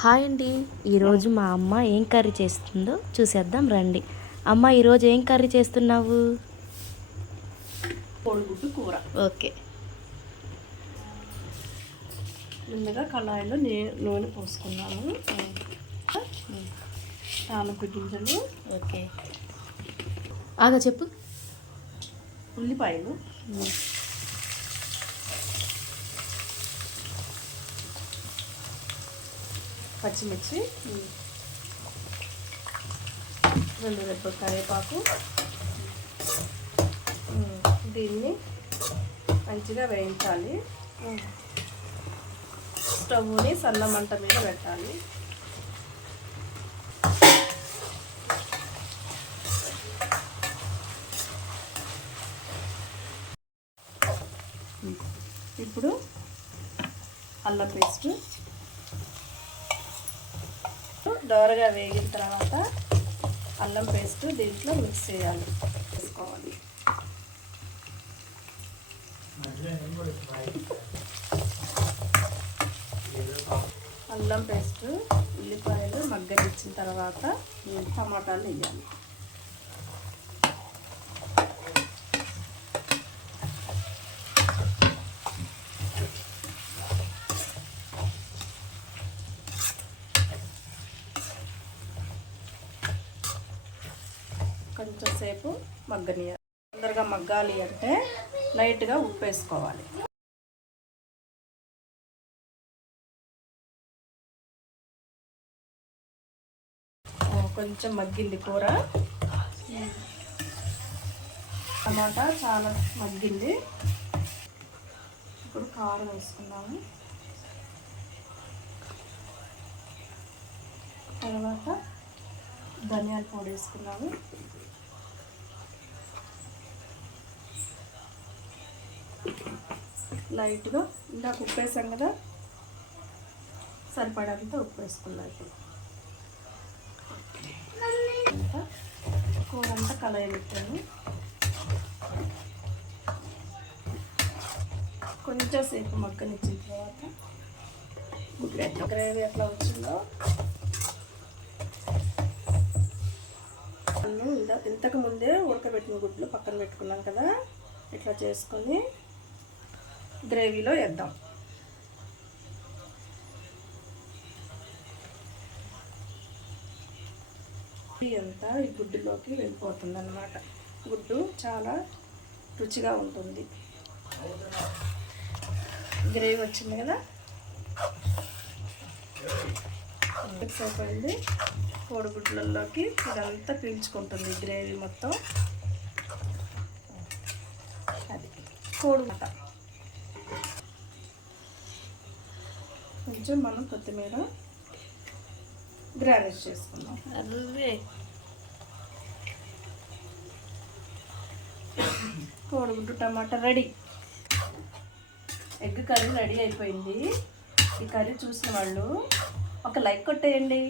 Hi అండి. ఈరోజు మా అమ్మ ఏం కర్రీ చేస్తుందో చూసేద్దాం రండి. అమ్మ ఈరోజు ఏం కర్రీ చేస్తున్నావు? కోడిగుడ్డు కూర. ఓకే. ముందుగా కళాయిలో నే నూనె పోసుకున్నాము తాలూకు గింజలు. ఓకే. ఆగా చెప్పు. ఉల్లిపాయలు. పచ్చిమిర్చి రెండు రెబ్బ కరివేపాకు దీన్ని మంచిగా వేయించాలి. స్టవ్ని సన్న మంట మీద పెట్టాలి. ఇప్పుడు అల్లం పేస్ట్ దోరగా వేగిన తర్వాత అల్లం పేస్ట్ దీంట్లో మిక్స్ చేయాలి. వేసుకోవాలి. అల్లం పేస్ట్ ఉల్లిపాయలు మగ్గనిచ్చిన తర్వాత టమాటాలు వేయాలి. కొంచెం సేపు మగ్గనియాలి తొందరగా మగ్గాలి అంటే లైట్గా ఉప్పు వేసుకోవాలి కొంచెం మగ్గింది కూర. టమాటా చాలా మగ్గింది. ఇప్పుడు కారం వేసుకున్నాము తర్వాత ధనియాల పొడి వేసుకున్నాము లైట్గా ఇందాక ఉప్పు వేసాం కదా? సరిపడంత ఉప్పు వేసుకున్నాం ఇప్పుడు అంతా కూర అంతా కలయి పెట్టాను కొంచెం సేపు మక్కనిచ్చిన తర్వాత గుడ్లు ఎట్లా గ్రేవీ ఎట్లా వచ్చిందో. అన్నం ఇంత ఇంతకు ముందే ఉడకబెట్టిన గుడ్లు పక్కన పెట్టుకున్నాం కదా? ఇట్లా చేసుకొని గ్రేవీలో వేద్దాం. అంతా ఈ గుడ్డులోకి వెళ్ళిపోతుంది అనమాట గుడ్డు చాలా రుచిగా ఉంటుంది. గ్రేవీ వచ్చింది కదా? మిక్స్ అయిపోయింది కోడిగుడ్లలోకి ఇదంతా పీల్చుకుంటుంది గ్రేవీ మొత్తం. అది కోడిగుడ్డ కొంచెం మనం కొత్తిమీర గ్రానిష్ చేసుకుందాం. అర్రే కోడిగుడ్డు టమాటా రెడీ. ఎగ్ కర్రీ రెడీ అయిపోయింది. ఈ కర్రీ చూసిన వాళ్ళు ఒక లైక్ కొట్టేయండి.